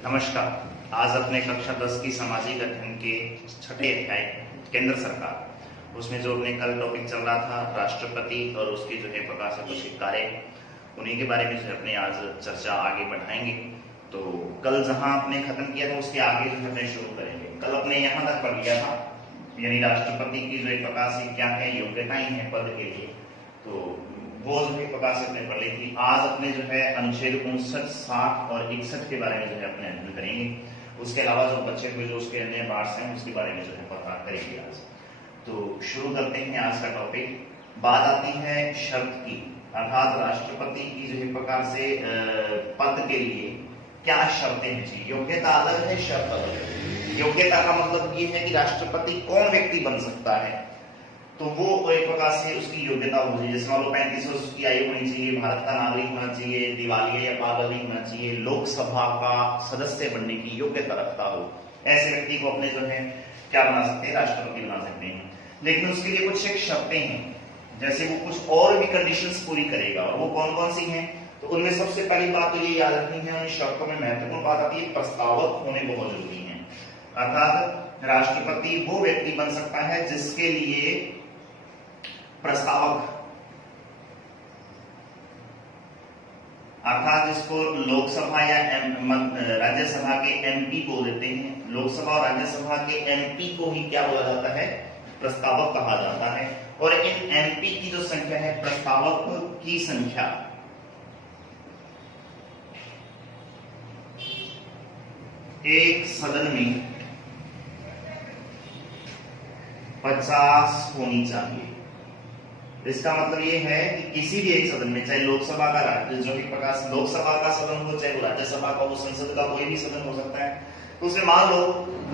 नमस्कार। आज अपने कक्षा 10 की सामाजिक अध्ययन के छठे अध्याय केंद्र सरकार, उसमें जो अपने कल टॉपिक चल रहा था राष्ट्रपति और उसके जो है प्रकार से कुछ कार्य, उन्हीं के बारे में जो है अपने आज चर्चा आगे बढ़ाएंगे। तो कल जहां आपने खत्म किया था उसके आगे जो है अपने शुरू करेंगे। कल अपने यहाँ तक पढ़ लिया था, यानी राष्ट्रपति की जो एक प्रकार से क्या है योग्यताएं हैं पद के लिए, तो वो जो है प्रकार से अपने पढ़ ली थी। आज अपने जो है अनुच्छेद 59, 60 और 61 के बारे में जो है अपने अध्ययन करेंगे। उसके अलावा जो बच्चे हुए जो उसके अन्य पार्ट्स हैं उसके बारे में जो है पता करेंगे आज। तो शुरू करते हैं आज का टॉपिक। बात आती है शर्त की, अर्थात राष्ट्रपति की जो है प्रकार से पद के लिए क्या शर्तें हैं जी। योग्यता अलग है, शर्त अलग है। योग्यता का मतलब ये है कि राष्ट्रपति कौन व्यक्ति बन सकता है, तो वो एक प्रकार से उसकी योग्यता हो जाए। जैसे मान लो 35 वर्ष की आयु होनी चाहिए, भारत का नागरिक होना चाहिए, दिवालिया या पागल नहीं होना चाहिए, लोकसभा का सदस्य बनने की योग्यता रखता हो, ऐसे व्यक्ति को अपने जो है क्या बना सकते हैं, राष्ट्रपति बना सकते हैं। लेकिन उसके लिए कुछ एक शर्तें हैं, जैसे वो कुछ और भी कंडीशंस पूरी करेगा, और वो कौन कौन सी हैं। तो उनमें सबसे पहली बात तो ये याद रखनी है, उन शर्तों में महत्वपूर्ण बात आती है प्रस्तावक होने बहुत जरूरी है। अर्थात राष्ट्रपति वो व्यक्ति बन सकता है जिसके लिए प्रस्तावक, अर्थात जिसको लोकसभा या राज्यसभा के एमपी को देते हैं। लोकसभा और राज्यसभा के एमपी को ही क्या बोला जाता है, प्रस्तावक कहा जाता है। और इन एमपी की जो संख्या है, प्रस्तावक की संख्या, एक सदन में 50 होनी चाहिए। इसका मतलब ये है कि किसी भी एक सदन में, चाहे लोकसभा का जो कि प्रकाश लोकसभा का सदन हो, चाहे वो राज्यसभा का हो, संसद का कोई भी सदन हो सकता है, तो उसमें मान लो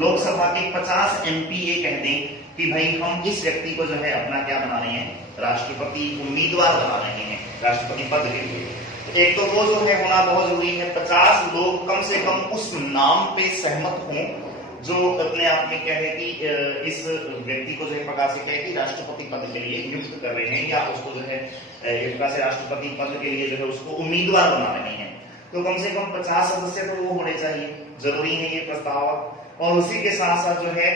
लोकसभा के 50 एमपी ये कह दें कि भाई हम इस व्यक्ति को जो है अपना क्या बना रहे हैं, राष्ट्रपति उम्मीदवार बना रहे हैं राष्ट्रपति पद के लिए। एक तो वो जो है होना बहुत जरूरी है, 50 लोग कम से कम उस नाम पे सहमत हों जो अपने आप में क्या है कि इस व्यक्ति को जो है प्रकार से क्या है कि राष्ट्रपति पद के लिए नियुक्त कर रहे हैं, या उसको जो है एक प्रकार से राष्ट्रपति पद के लिए जो है उसको उम्मीदवार बना रहे हैं। तो कम से कम 50 सदस्य तो वो होने चाहिए, जरूरी है ये प्रस्तावक। और उसी के साथ साथ जो है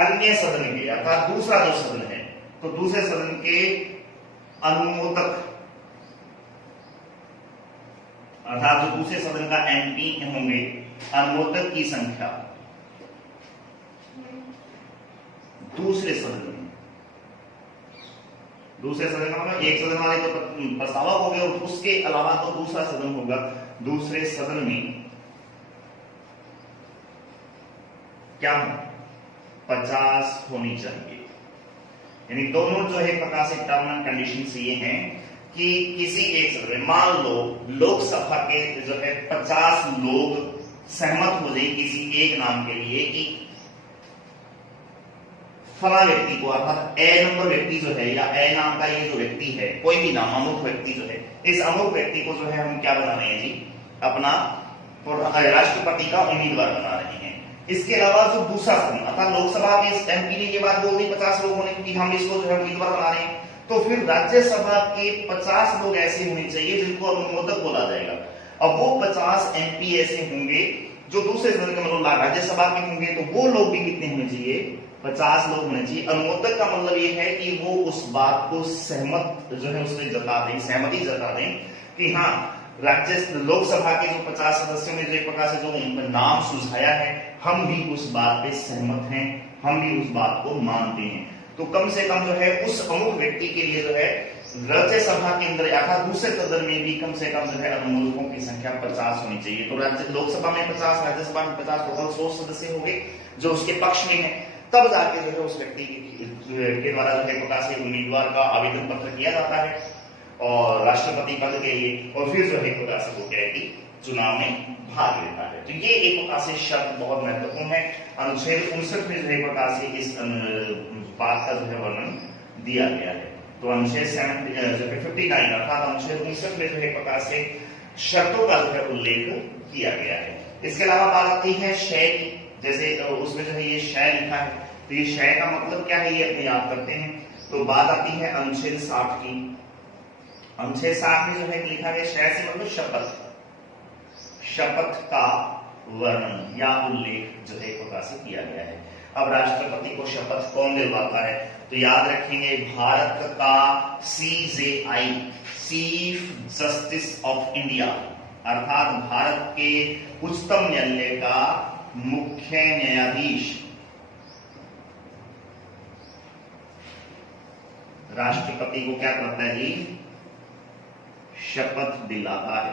अन्य सदन के, अर्थात दूसरा जो सदन है, तो दूसरे सदन के अनुमोदक, अर्थात जो दूसरे सदन का एमपी होंगे, अनुमोदक की संख्या दूसरे सदन में, दूसरे सदन में एक सदन वाले तो प्रस्तावक हो गए, और उसके अलावा तो दूसरा सदन होगा, दूसरे सदन में क्या 50 होनी चाहिए। यानी दोनों जो है प्रकार से टर्म एंड कंडीशंस ये हैं कि किसी एक सदन में, मान लो लोकसभा के जो है 50 लोग सहमत हो जाए किसी एक नाम के लिए कि फला व्यक्ति को, अर्थात ए नंबर व्यक्ति जो है, या ए नाम का ये जो व्यक्ति है, कोई भी नाम अमुक व्यक्ति जो है, इस अमुक व्यक्ति को जो है हम क्या बना रहे हैं जी, अपना राष्ट्रपति का उम्मीदवार बना रहे हैं। इसके अलावा जो दूसरा सदन, अर्थात लोकसभा के एमपी ने ये बात बोल दी 50 लोग होने की, हम इसको जो है उम्मीदवार बना रहे हैं, तो फिर राज्यसभा के 50 लोग ऐसे होने चाहिए जिनको अनुमोदक बोला जाएगा। अब वो 50 एमपी ऐसे होंगे जो दूसरे सदन के मतलब राज्यसभा के होंगे, तो वो लोग भी कितने होने चाहिए, 50 लोग होने चाहिए। अनुमोदक का मतलब ये है कि वो उस बात को सहमत जो है उसमें जता दें, सहमति जता दें कि हाँ लोकसभा के जो 50 सदस्यों ने जो एक प्रकार से जो नाम सुझाया है, हम भी उस बात पे सहमत हैं, हम भी उस बात को मानते हैं। तो कम से कम जो है उस अमुक व्यक्ति के लिए जो है राज्यसभा के अंदर, अर्थात दूसरे सदन में भी कम से कम जो है अनुमोदकों की संख्या 50 होनी चाहिए। तो लोकसभा में 50, राज्यसभा में 50, टोटल 100 सदस्य हो गए जो उसके पक्ष में है। तब जाके जो है उस व्यक्ति के द्वारा जो है प्रकार से उम्मीदवार का आवेदन पत्र किया जाता है और राष्ट्रपति पद के लिए, और फिर जो है प्रकार से वो क्या है कि चुनाव में भाग लेता है। तो ये एक प्रकार से शर्त बहुत महत्वपूर्ण है। अनुच्छेद 59 में जो है प्रकार से इस बात का जो है वर्णन दिया गया है। तो अनुच्छेद 59 अर्थात अनुच्छेद 59 में जो है प्रकार से शर्तों का जो है उल्लेख किया गया है। इसके अलावा बात आती है शय की, जैसे उसमें जो है ये शय लिखा है, तो ये शय का मतलब क्या है ये अपने याद करते हैं। तो बात आती है अनुच्छेद 60 की। अनुच्छेद 60 में जो है लिखा है शय से मतलब शपथ, शपथ का वर्णन या उल्लेख जो है प्रकाशित किया गया है। अब राष्ट्रपति को शपथ कौन दिलवाता है? तो याद रखेंगे भारत का CJI, chief justice of India, अर्थात भारत के उच्चतम न्यायालय का मुख्य न्यायाधीश राष्ट्रपति को क्या करता है जी? शपथ दिलाता है।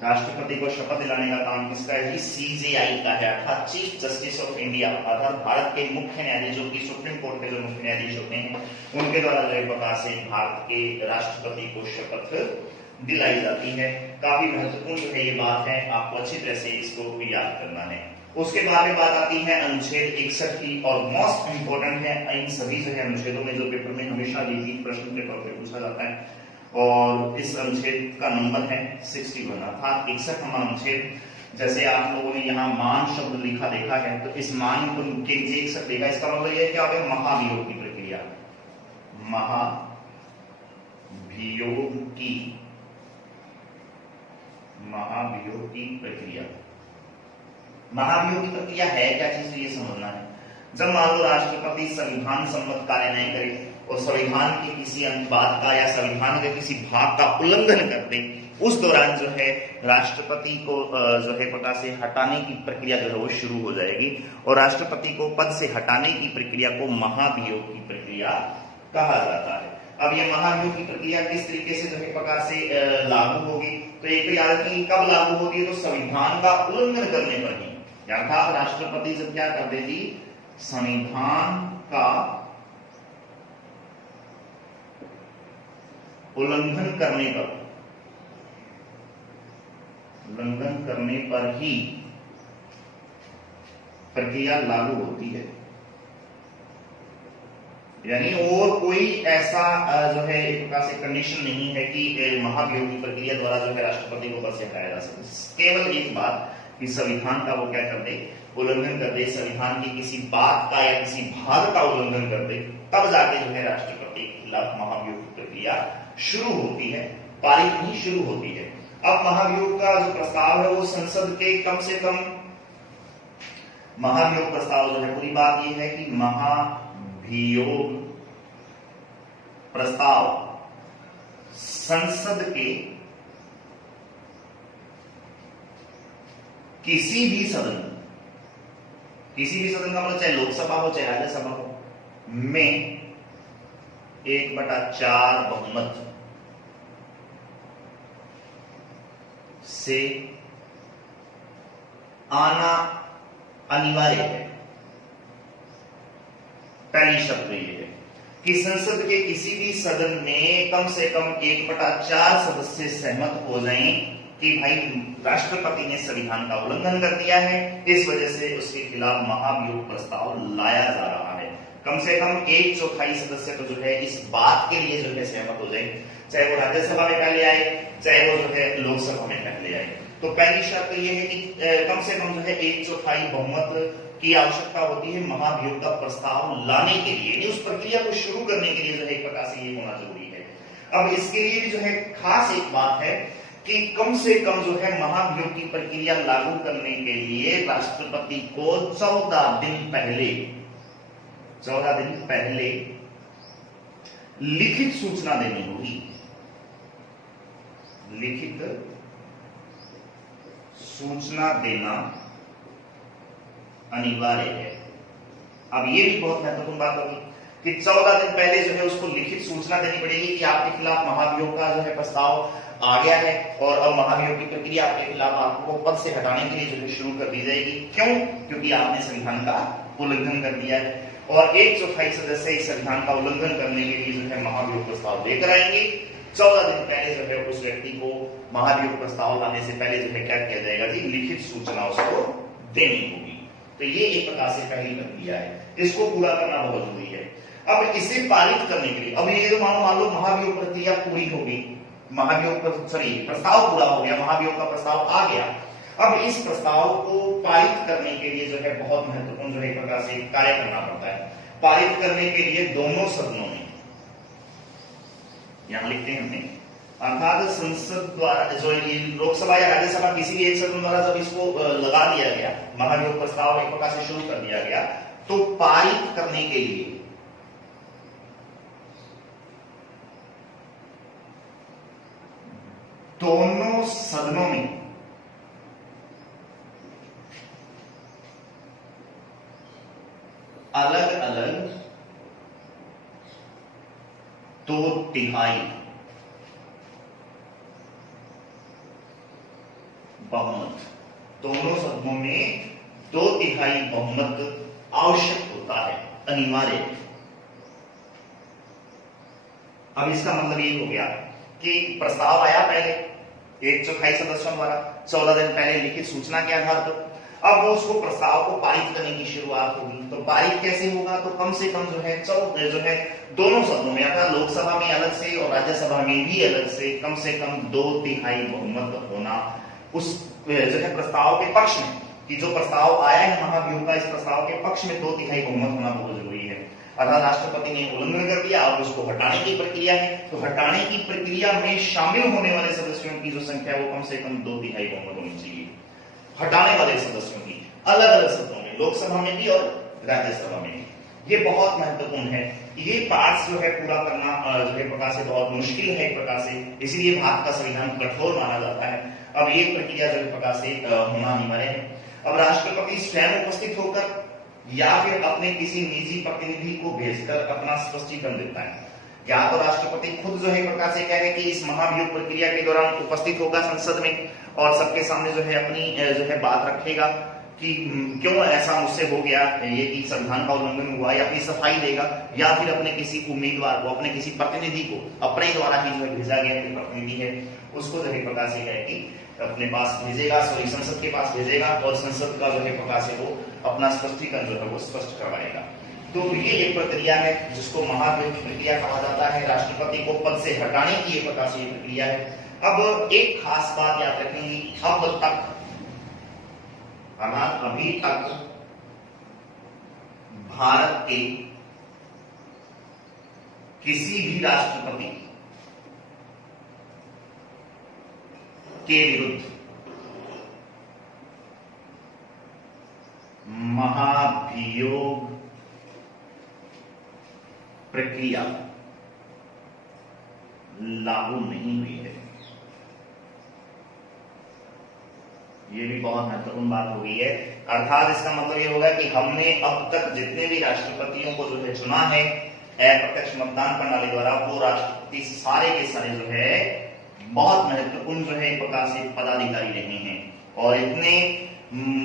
राष्ट्रपति को शपथ दिलाने का काम किसका है जी? CJI का है, अर्थात चीफ जस्टिस ऑफ इंडिया, अर्थात भारत के मुख्य न्यायाधीश, जो कि सुप्रीम कोर्ट के जो मुख्य न्यायाधीश होते हैं, उनके द्वारा जो है प्रकार से भारत के राष्ट्रपति को शपथ दिलाई जाती है। काफी महत्वपूर्ण जो है ये बात है, आपको अच्छी तरह से इसको याद करना है। उसके बाद में बात आती है अनुच्छेद 61 की, और मोस्ट इंपोर्टेंट है इन सभी जो है अनुच्छेदों में, जो पेपर में हमेशा लिखित प्रश्न के तौर पर पूछा जाता है, और इस अनुच्छेद का नंबर है 61, अर्थात 61 नंबर अनुच्छेद। जैसे आप लोगों ने यहाँ मान शब्द लिखा देखा है, तो इस मान को के 61 देखा, इसका मतलब ये क्या होगा? महाभियोग की प्रक्रिया, महाभियोग की प्रक्रिया। महाभियोग की प्रक्रिया है क्या चीज, ये समझना है। जब मान लो राष्ट्रपति संविधान सम्मत कार्य नहीं करे और संविधान के किसी अनुवाद का या संविधान के किसी भाग का उल्लंघन कर दे, उस दौरान जो है राष्ट्रपति को जो है पद से हटाने की प्रक्रिया जो है वो शुरू हो जाएगी, और राष्ट्रपति को पद से हटाने की प्रक्रिया को महाभियोग की प्रक्रिया कहा जाता है। अब ये महाभियोग की प्रक्रिया किस तरीके से जो है प्रकार से लागू होगी? तो एक तो याद रखिए कब लागू होगी है? तो संविधान का उल्लंघन करने पर ही, अर्थात राष्ट्रपति जब क्या कर दे जी? संविधान का उल्लंघन करने पर ही प्रक्रिया लागू होती है। यानी और कोई ऐसा जो है एक प्रकार से कंडीशन नहीं है कि महाभियोग की प्रक्रिया द्वारा जो है राष्ट्रपति को पद से हटाया जा सके। केवल एक बात कि संविधान का वो क्या कर दे? उल्लंघन कर दे, संविधान की किसी बात का या किसी भाग का उल्लंघन कर दे, तब जाके जो है राष्ट्रपति के खिलाफ महाभियोग की प्रक्रिया शुरू होती है, पारित नहीं शुरू होती है। अब महाभियोग का जो प्रस्ताव है वो संसद के कम से कम, महाभियोग प्रस्ताव जो है, पूरी बात ये है कि महाभियोग प्रस्ताव संसद के किसी भी सदन का मतलब चाहे लोकसभा हो चाहे राज्यसभा हो, में 1/4 बहुमत से आना अनिवार्य है। पहली शर्त ये है कि संसद के किसी भी सदन में कम से कम 1/4 सदस्य सहमत हो जाएं कि भाई राष्ट्रपति ने संविधान का उल्लंघन कर दिया है, इस वजह से उसके खिलाफ महाभियोग प्रस्ताव लाया जा रहा है। कम से कम 1/4 सदस्य तो जो है इस बात के लिए जो है सहमत हो जाए, चाहे वो राज्यसभा में पहले आए चाहे वो जो है लोकसभा में पहले आए। तो पहली शर्त ये है कि कम से कम जो है 1/4 बहुमत की आवश्यकता होती है महाभियोग का प्रस्ताव लाने के लिए, उस प्रक्रिया को शुरू करने के लिए जो है एक प्रकार से ये होना जरूरी है। अब इसके लिए भी जो है खास एक बात है कि कम से कम जो है महाभियोग की प्रक्रिया लागू करने के लिए राष्ट्रपति को 14 दिन पहले लिखित सूचना देनी होगी। लिखित सूचना देना अनिवार्य है। अब ये भी बहुत महत्वपूर्ण बात होगी कि 14 दिन पहले जो है उसको लिखित सूचना देनी पड़ेगी कि आपके खिलाफ महाभियोग का जो है प्रस्ताव आ गया है और अब महाभियोग की प्रक्रिया आपके खिलाफ आपको पद से हटाने के लिए जो है शुरू कर दी जाएगी। क्यों? क्योंकि आपने संविधान का उल्लंघन कर दिया है और 1/4 सदस्य इस संविधान का उल्लंघन करने के लिए जो है महाभियोग प्रस्ताव लेकर आएंगे। 14 दिन पहले जो है उस व्यक्ति को महाभियोग प्रस्ताव लाने से पहले जो है क्या किया जाएगा जी? लिखित सूचना उसको देनी होगी। तो ये एक प्रकार से पहली प्रक्रिया है, इसको पूरा करना बहुत जरूरी है। अब इसे पारित करने के लिए, अब ये जो मान लो महाभियोग प्रक्रिया पूरी होगी, प्रस्ताव पूरा हो गया, महाभियोग का प्रस्ताव आ गया। अब इस प्रस्ताव को पारित करने के लिए जो है बहुत महत्वपूर्ण जो है एक प्रकार से कार्य करना पड़ता है। पारित करने के लिए दोनों सदनों में, यहां लिखते हैं हमने, अर्थात संसद द्वारा जो ये लोकसभा या राज्यसभा किसी भी एक सदन द्वारा जब इसको लगा दिया गया, महाभियोग प्रस्ताव एक प्रकार से शुरू कर दिया गया, तो पारित करने के लिए दोनों सदनों में अलग अलग 2/3 बहुमत, दोनों सदनों में 2/3 बहुमत आवश्यक होता है, अनिवार्य। अब इसका मतलब ये हो गया कि प्रस्ताव आया पहले 1/4 सदस्यों द्वारा 14 दिन पहले लिखित सूचना के आधार पर, अब वो उसको प्रस्ताव को पारित करने की शुरुआत होगी। तो पारित कैसे होगा, तो कम से कम जो है दोनों सदनों में, अर्थात लोकसभा में अलग से और राज्यसभा में भी अलग से कम 2/3 बहुमत होना उस प्रस्ताव के पक्ष में, कि जो प्रस्ताव आया है महाभियोग का, इस प्रस्ताव के पक्ष में 2/3 बहुमत होना बहुत जरूरी है। अर्थात राष्ट्रपति ने उल्लंघन कर दिया और उसको हटाने की प्रक्रिया है, तो हटाने की प्रक्रिया में शामिल होने वाले सदस्यों की जो संख्या है वो कम से कम 2/3 बहुमत होनी चाहिए। हटाने वाले सदस्यों की अलग अलग सदनों में, लोकसभा में भी और राज्यसभा में भी, ये बहुत महत्वपूर्ण है। ये पार्ट जो है पूरा करना जो है प्रकार से बहुत मुश्किल है एक प्रकार से, इसलिए भारत का संविधान कठोर माना जाता है। अब ये प्रक्रिया जो है प्रकार से होना अनिवार्य है। अब राष्ट्रपति स्वयं उपस्थित होकर या फिर अपने किसी निजी प्रतिनिधि को भेजकर अपना स्पष्टीकरण देता है, या तो राष्ट्रपति खुद जो है प्रकार से कहे कि इस महाभियोग प्रक्रिया के दौरान उपस्थित होगा संसद में और सबके सामने जो है अपनी जो है बात रखेगा कि क्यों ऐसा मुझसे हो गया, ये कि संविधान का उल्लंघन हुआ, या अपनी सफाई देगा, या फिर अपने किसी उम्मीदवार को, अपने किसी प्रतिनिधि को, अपने द्वारा ही जो भेजा गया प्रतिनिधि है उसको जो है प्रकार से कहे कि अपने पास भेजेगा, सॉरी संसद के पास भेजेगा और संसद का जो है प्रकार से वो अपना स्पष्टीकरण जो है वो स्पष्ट करवाएगा। तो ये एक प्रक्रिया है जिसको महाभियोग प्रक्रिया कहा जाता है। राष्ट्रपति को पद से हटाने की एक प्रकार से ये प्रक्रिया है। अब एक खास बात याद रखेंगे, अब तक अभी तक भारत के किसी भी राष्ट्रपति के विरुद्ध महाभियोग प्रक्रिया लागू नहीं हुई है। ये भी बहुत महत्वपूर्ण बात हो गई है। अर्थात इसका मतलब ये होगा कि हमने अब तक जितने भी राष्ट्रपतियों को जो है चुना है अप्रत्यक्ष मतदान प्रणाली द्वारा, वो राष्ट्रपति सारे के सारे जो है बहुत महत्वपूर्ण जो है एक प्रकार से पदाधिकारी रहे हैं और इतने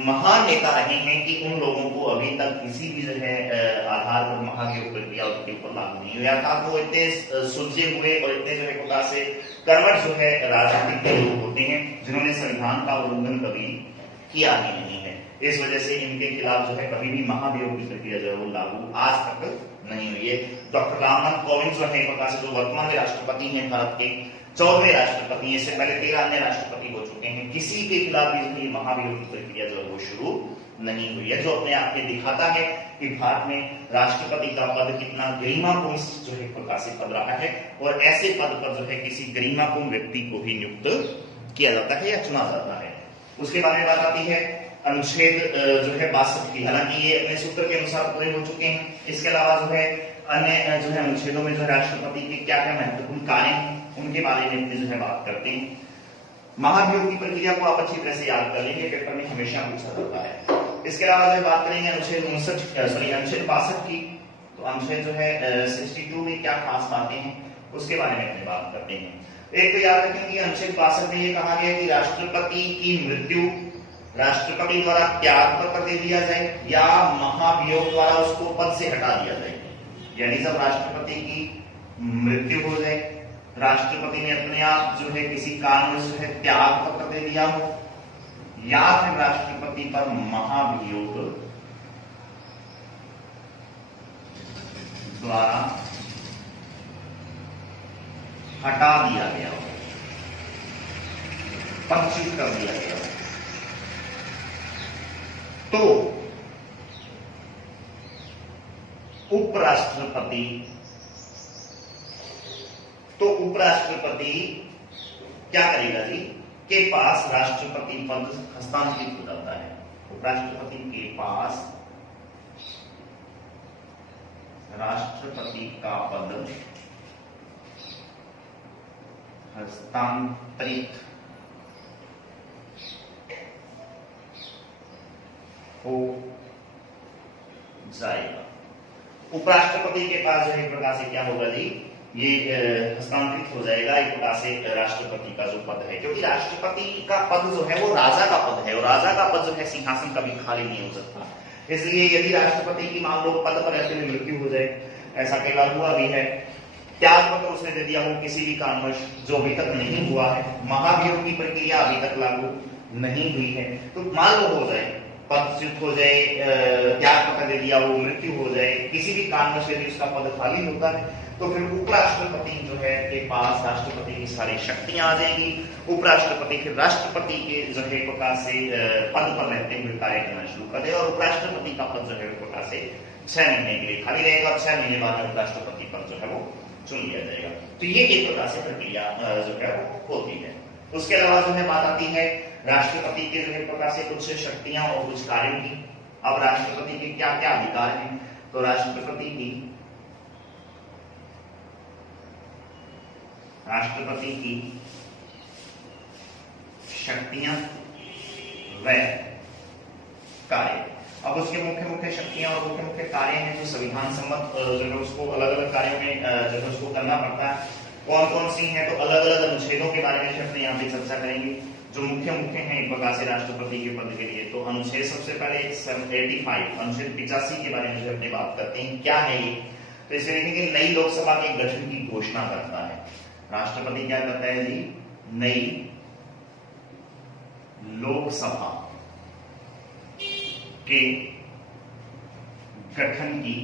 महान नेता रहे हैं कि उन लोगों को अभी तक किसी भी जो है आधार पर महाभियोग प्रक्रिया उसके ऊपर लागू नहीं हुई। अर्थात वो इतने सुलझे हुए और इतने जो है प्रकार से कर्मठ जो है राजनीतिक के लोग होते हैं जिन्होंने संविधान का उल्लंघन कभी किया ही नहीं है। इस वजह से इनके खिलाफ जो है कभी भी महाभियोग की प्रक्रिया जो है वो लागू आज तक नहीं हुई है। डॉक्टर रामनाथ कोविंद जो है प्रकार से जो वर्तमान में राष्ट्रपति हैं भारत के 14वें राष्ट्रपति, इससे पहले 13 अन्य राष्ट्रपति हो चुके हैं, किसी के खिलाफ भी महाभियोग की प्रक्रिया जो है वो शुरू नहीं हुई है, जो अपने आप में दिखाता है कि भारत में राष्ट्रपति का पद कितना गरिमापूर्ण जो है प्रकार से पद रहा है और ऐसे पद पर जो है किसी गरिमापूर्ण व्यक्ति को भी नियुक्त किया जाता है या चुना जाता है। उसके बारे में बात आती है अनुच्छेद जो है 62 की, हालांकि ये अपने सूत्र के अनुसार पूरे हो चुके हैं। इसके अलावा जो है अन्य जो है अनुच्छेदों में जो है राष्ट्रपति के क्या क्या महत्वपूर्ण कार्य हैं उनके बारे में जो है बात करते हैं। महाभियोग की प्रक्रिया को आप अच्छी तरह से याद कर लेंगे, पेपर में हमेशा पूछा जाता है। इसके अलावा जो बात करेंगे अनुच्छेद 62 की, तो अनुच्छेद जो है 62 में क्या खास बातें हैं उसके बारे में अपनी बात करते हैं। एक तो याद रखेंगे अनुच्छेद 62 में ये कहा गया कि राष्ट्रपति की मृत्यु राष्ट्रपति द्वारा त्याग पत्र दे दिया जाए या महाभियोग द्वारा उसको पद से हटा दिया जाए। यानी जब राष्ट्रपति की मृत्यु हो जाए, राष्ट्रपति ने अपने आप जो है किसी कारण से त्याग पत्र दे दिया हो या फिर राष्ट्रपति पर महाभियोग द्वारा हटा दिया गया हो, पदच्युत कर दिया गया हो, तो उपराष्ट्रपति क्या करेगा जी, के पास राष्ट्रपति पद हस्तांतरित हो जाता है। उपराष्ट्रपति के पास राष्ट्रपति का पद हस्तांतरित हो जाएगा। उपराष्ट्रपति के पास जो है एक प्रकार से क्या होगा जी, ये हस्तांतरित हो जाएगा एक प्रकार से राष्ट्रपति का जो पद है, क्योंकि राष्ट्रपति का पद जो है वो राजा का पद है और राजा का पद जो है सिंहासन कभी खाली नहीं हो सकता। इसलिए यदि राष्ट्रपति की मान लो पद पर रहते हुए मृत्यु हो जाए, ऐसा कई बार हुआ भी है, त्याग पत्र उसने दे दिया हो किसी भी कारणवश जो अभी तक नहीं हुआ है, महाभियोग की प्रक्रिया अभी तक लागू नहीं हुई है, तो मान लो हो जाए, पदच्युत हो जाए, त्याग पत्र दे दिया हो, मृत्यु हो जाए, किसी भी कारणवश यदि उसका पद खाली होता है, तो फिर उपराष्ट्रपति जो है के पास राष्ट्रपति की सारी शक्तियां आ जाएंगी। उपराष्ट्रपति फिर राष्ट्रपति के जो है प्रकार से पद पर रहते हुए कार्य करना शुरू कर देगा और उपराष्ट्रपति का पद जो है प्रकार से 6 महीने के लिए खाली रहेगा और 6 महीने बाद उपराष्ट्रपति पद जो है वो चुन लिया जाएगा। तो ये एक प्रकार से प्रक्रिया जो है वो होती है। उसके अलावा जो है बात आती है राष्ट्रपति के जो है प्रकार से कुछ शक्तियां और कुछ कार्यों की। अब राष्ट्रपति के क्या क्या अधिकार हैं, तो राष्ट्रपति की शक्तियां व कार्य। अब उसके मुख्य मुख्य शक्तियां और मुख्य मुख्य कार्य हैं जो संविधान सम्मत जो है उसको अलग अलग कार्यों में जो है उसको करना पड़ता है। कौन कौन सी हैं, तो अलग अलग अनुच्छेदों के बारे में अपने यहाँ पे चर्चा करेंगे जो मुख्य मुख्य हैं एक प्रकार से राष्ट्रपति के पद के लिए। तो अनुच्छेद सबसे पहले 85 अनुच्छेद 85 के बारे में जो अपनी बात करते हैं, क्या है ये, तो इसे देखेंगे नई लोकसभा के गठन की घोषणा करता है। राष्ट्रपति क्या करता है जी, नई लोकसभा के गठन की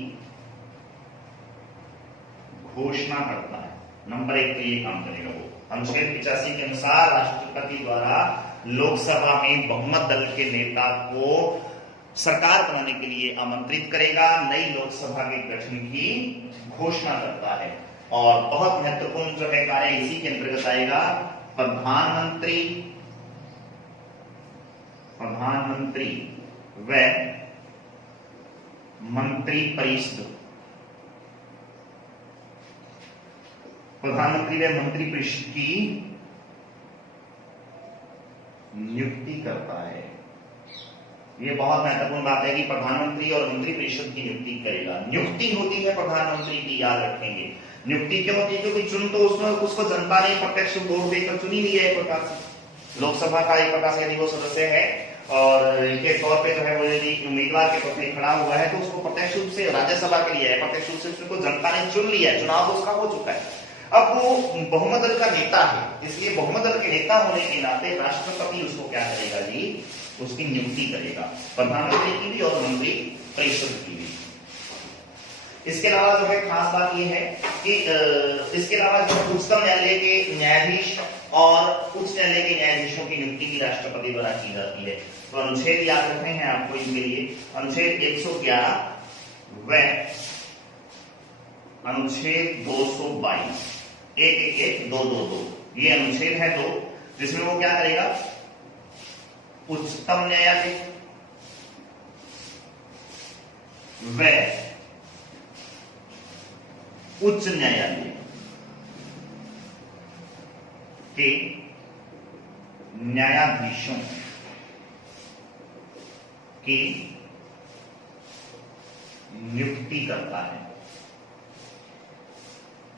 घोषणा करता है। नंबर 1 पे ये काम करेगा वो। अनुच्छेद 85 के अनुसार राष्ट्रपति द्वारा लोकसभा में बहुमत दल के नेता को सरकार बनाने के लिए आमंत्रित करेगा, नई लोकसभा के गठन की घोषणा करता है। और बहुत महत्वपूर्ण जो है कार्य इसी के अंतर्गत आएगा, प्रधानमंत्री व मंत्रिपरिषद, प्रधानमंत्री व मंत्रिपरिषद की नियुक्ति करता है। यह बहुत महत्वपूर्ण बात है कि प्रधानमंत्री और मंत्रिपरिषद की नियुक्ति करेगा। नियुक्ति होती है प्रधानमंत्री की, याद रखेंगे। नियुक्ति क्यों होती है, क्योंकि चुन तो उसमें उसको जनता ने प्रत्यक्ष वोट देकर चुनी ली है एक प्रकार से। लोकसभा का एक प्रकार से यदि वो सदस्य है और के तौर पे जो है वो यदि उम्मीदवार के तौर पे खड़ा हुआ है, तो उसको प्रत्यक्ष रूप से राज्यसभा के लिए है, प्रत्यक्ष रूप से उसको जनता ने चुन लिया है, चुनाव उसका हो चुका है। अब वो बहुमत दल का नेता है, इसलिए बहुमत दल के नेता होने के नाते राष्ट्रपति उसको क्या करेगा जी, उसकी नियुक्ति करेगा, प्रधानमंत्री की भी और मंत्री परिषद की भी। इसके अलावा जो है खास बात यह है कि इसके अलावा जो उच्चतम न्यायालय के न्यायाधीश और उच्च न्यायालय के न्यायाधीशों की नियुक्ति भी राष्ट्रपति द्वारा की जाती है। तो अनुच्छेद याद रखने हैं आपको इनके लिए, अनुच्छेद 111 व अनुच्छेद 222, 111, 222, ये अनुच्छेद है 2, जिसमें वो क्या करेगा, उच्चतम न्यायालय व उच्च न्यायालय के न्यायाधीशों की नियुक्ति करता है।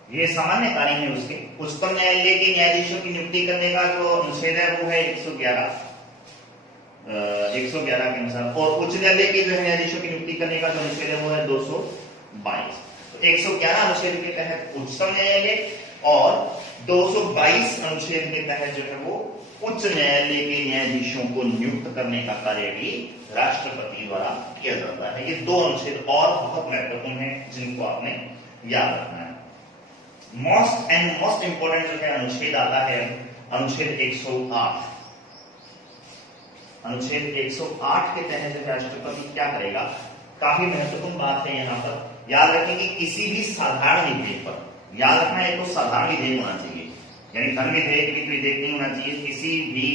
ये सामान्य कार्य है उसके। उच्चतम न्यायालय के न्यायाधीशों की नियुक्ति करने का जो अनुच्छेद है वो है 111 के अनुसार, और उच्च न्यायालय के जो न्यायाधीशों की नियुक्ति करने का जो अनुच्छेद है वो है 222। 111 अनुच्छेद के तहत उच्चतम न्यायालय और 222 अनुच्छेद के तहत जो है वो उच्च न्यायालय के न्यायाधीशों को नियुक्त करने का कार्य भी राष्ट्रपति द्वारा किया जाता है। ये 2 अनुच्छेद और बहुत महत्वपूर्ण हैं जिनको आपने याद रखना है। मोस्ट इंपोर्टेंट जो है अनुच्छेद आता है अनुच्छेद 108। अनुच्छेद 108 के तहत जो राष्ट्रपति क्या करेगा, काफी महत्वपूर्ण बात है यहाँ पर, याद रखें कि किसी भी साधारण विधेयक पर, याद रखना है तो साधारण विधेयक होना चाहिए, यानी धन विधेयक लिखित विधेयक नहीं होना चाहिए, किसी भी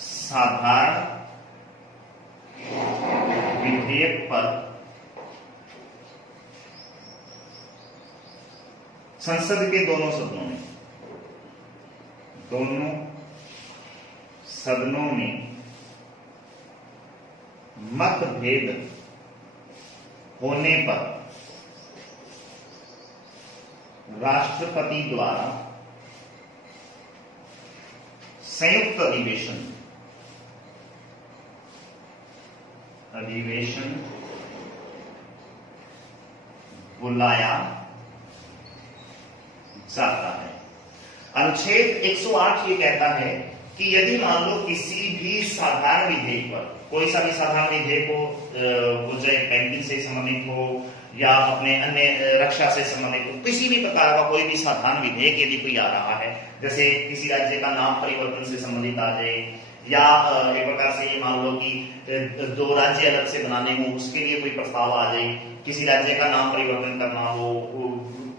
साधारण विधेयक पर संसद के दोनों सदनों में मतभेद होने पर राष्ट्रपति द्वारा संयुक्त अधिवेशन बुलाया जाता है। अनुच्छेद 108 ये कहता है कि यदि मान लो किसी भी साधारण विधेयक पर, कोई सा भी साधारण विधेयक हो, वो चाहे बैंकिंग से संबंधित हो या अपने अन्य रक्षा से संबंधित हो, किसी भी प्रकार का कोई भी साधारण विधेयक यदि कोई आ रहा है, जैसे किसी राज्य का नाम परिवर्तन से संबंधित आ जाए, या एक प्रकार से ये मान लो कि दो राज्य अलग से बनाने हो उसके लिए कोई प्रस्ताव आ जाए, किसी राज्य का नाम परिवर्तन करना हो,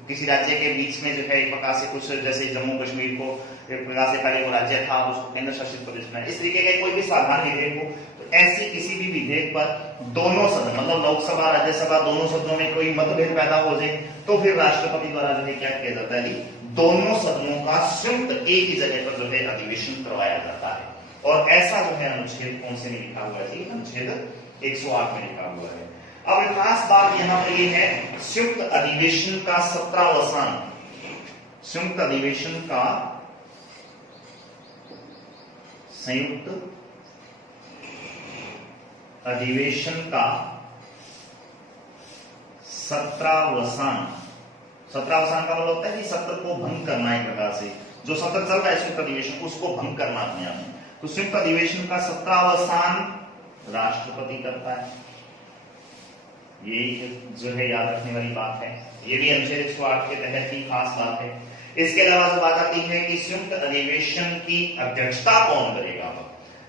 किसी राज्य के बीच में जो है एक प्रकार से कुछ, जैसे जम्मू कश्मीर को एक प्रकार से पहले वो राज्य था उसको केंद्र शासित प्रदेश में, इस तरीके का कोई भी साधारण विधेयक हो, तो ऐसी किसी भी विधेयक पर दोनों सदन मतलब लोकसभा राज्यसभा दोनों सदनों में कोई मतभेद पैदा हो जाए तो फिर राष्ट्रपति द्वारा जो है क्या किया जाता है, दोनों सदनों का संयुक्त एक ही जगह पर जो है अधिवेशन करवाया जाता है। और ऐसा जो है अनुच्छेद कौन से में लिखा हुआ है जी, अनुच्छेद 108 में लिखा हुआ है। अब खास बात यहां पर यह है संयुक्त अधिवेशन का सत्रावसान, संयुक्त अधिवेशन का सत्रावसान का मतलब होता है कि सत्र को भंग करना, एक प्रकार से जो सत्र चल रहा है संयुक्त अधिवेशन उसको भंग करना अपने आप में। तो संयुक्त अधिवेशन का सत्रावसान राष्ट्रपति करता है, ये जो है याद रखने वाली बात है। ये भी अनुच्छेद 108 के तहत की खास बात है। इसके अलावा जो बात आती है कि संयुक्त अधिवेशन की अध्यक्षता कौन करेगा,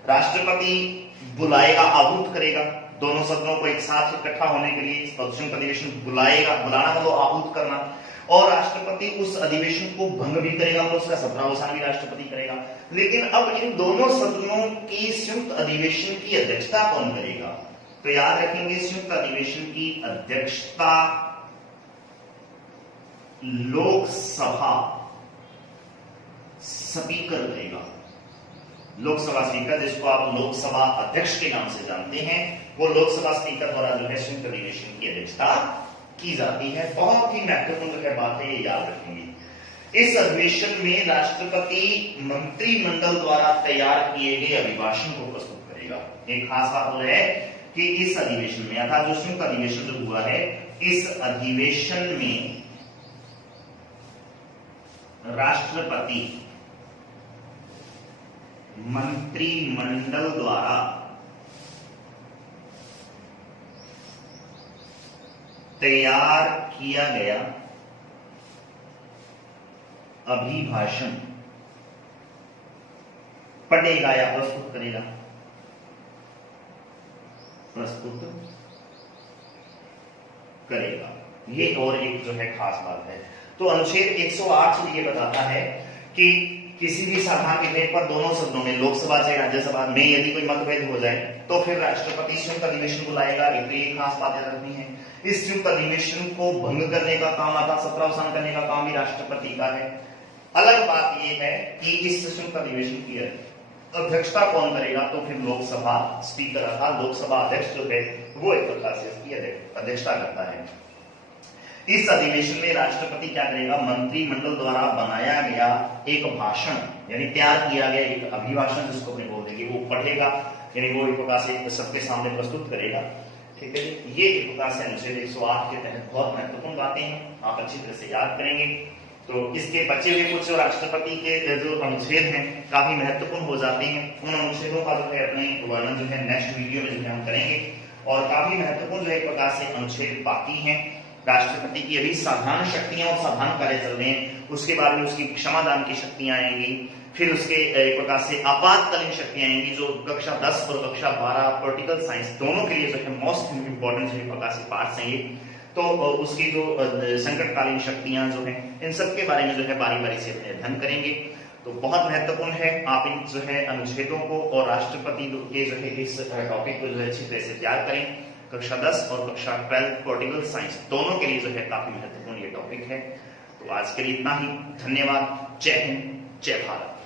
राष्ट्रपति बुलाएगा, आहूत करेगा दोनों सदनों को एक साथ इकट्ठा होने के लिए, संयुक्त अधिवेशन बुलाएगा, बुलाना मतलब आहूत करना, और राष्ट्रपति उस अधिवेशन को भंग भी करेगा, मतलब उसका सत्रावसान भी राष्ट्रपति करेगा। लेकिन अब इन दोनों सदनों की संयुक्त अधिवेशन की अध्यक्षता कौन करेगा, तो याद रखेंगे संयुक्त अधिवेशन की अध्यक्षता लोकसभा स्पीकर करेगा। लोकसभा स्पीकर, जिसको आप लोकसभा अध्यक्ष के नाम से जानते हैं, वो लोकसभा स्पीकर द्वारा जो है संयुक्त अधिवेशन की अध्यक्षता की जाती है। बहुत ही महत्वपूर्ण जो है बात है, ये याद रखेंगे। इस अधिवेशन में राष्ट्रपति मंत्रिमंडल द्वारा तैयार किए गए अभिभाषण को प्रस्तुत करेगा। एक खास बात है कि इस अधिवेशन में, अर्थात जो संयुक्त अधिवेशन जो हुआ है, इस अधिवेशन में राष्ट्रपति मंत्रिमंडल द्वारा तैयार किया गया अभिभाषण पढ़ेगा या प्रस्तुत करेगा, ये और एक जो है खास बात है। तो अनुच्छेद 108 ये बताता है कि किसी भी साधारण विधेयक पर दोनों सदनों में, लोकसभा से राज्यसभा में यदि कोई मतभेद हो जाए तो फिर राष्ट्रपति संयुक्त अधिवेशन बुलाएगा। ये खास बातें रखनी है। इस संयुक्त अधिवेशन को भंग करने का काम, अर्थात सत्रावसान करने का काम भी राष्ट्रपति का है। अलग बात यह है कि इस संयुक्त अधिवेशन की अध्यक्षता कौन करेगा, तो फिर लोकसभा स्पीकर अर्थात लोकसभा अध्यक्ष जो है वो एक प्रकार से इसकी अध्यक्षता करता है। इस अधिवेशन में राष्ट्रपति क्या करेगा, मंत्रिमंडल द्वारा बनाया गया एक भाषण यानी तैयार किया गया एक अभिभाषण, जिसको अपने बोल देंगे, वो पढ़ेगा, यानी वो एक प्रकार से सबके सामने प्रस्तुत करेगा। ठीक है, ये एक प्रकार से अनुच्छेद 108 के तहत बहुत महत्वपूर्ण बातें हैं, आप अच्छी तरह से याद करेंगे। तो इसके बचे हुए कुछ राष्ट्रपति के जो अनुच्छेद हैं काफी महत्वपूर्ण हो जाते हैं। उन अनुच्छेदों का जो है अपने वर्णन जो है नेक्स्ट वीडियो में जो है हम करेंगे। और काफी महत्वपूर्ण जो है एक प्रकार से अनुच्छेद बाकी हैं। राष्ट्रपति की अभी साधारण शक्तियां और साधारण कार्य चल रहे हैं, उसके बाद में उसकी क्षमादान की शक्तियां आएंगी, फिर उसके एक प्रकार से आपातकालीन शक्तियां आएंगी जो कक्षा 10 और कक्षा 12 पॉलिटिकल साइंस दोनों के लिए जो है मोस्ट इंपोर्टेंट जो प्रकार से पार्ट्स हैं। तो उसकी जो संकटकालीन शक्तियां जो हैं इन सब के बारे में जो है बारी बारी से अपने अध्ययन करेंगे। तो बहुत महत्वपूर्ण है आप इन जो है अनुच्छेदों को और राष्ट्रपति के जो है इस टॉपिक को जो है अच्छी तरह से तैयार करें। कक्षा 10 और कक्षा 12 पॉलिटिकल साइंस दोनों के लिए जो है काफी महत्वपूर्ण ये टॉपिक है। तो आज के लिए इतना ही, धन्यवाद, जय हिंद, जय भारत।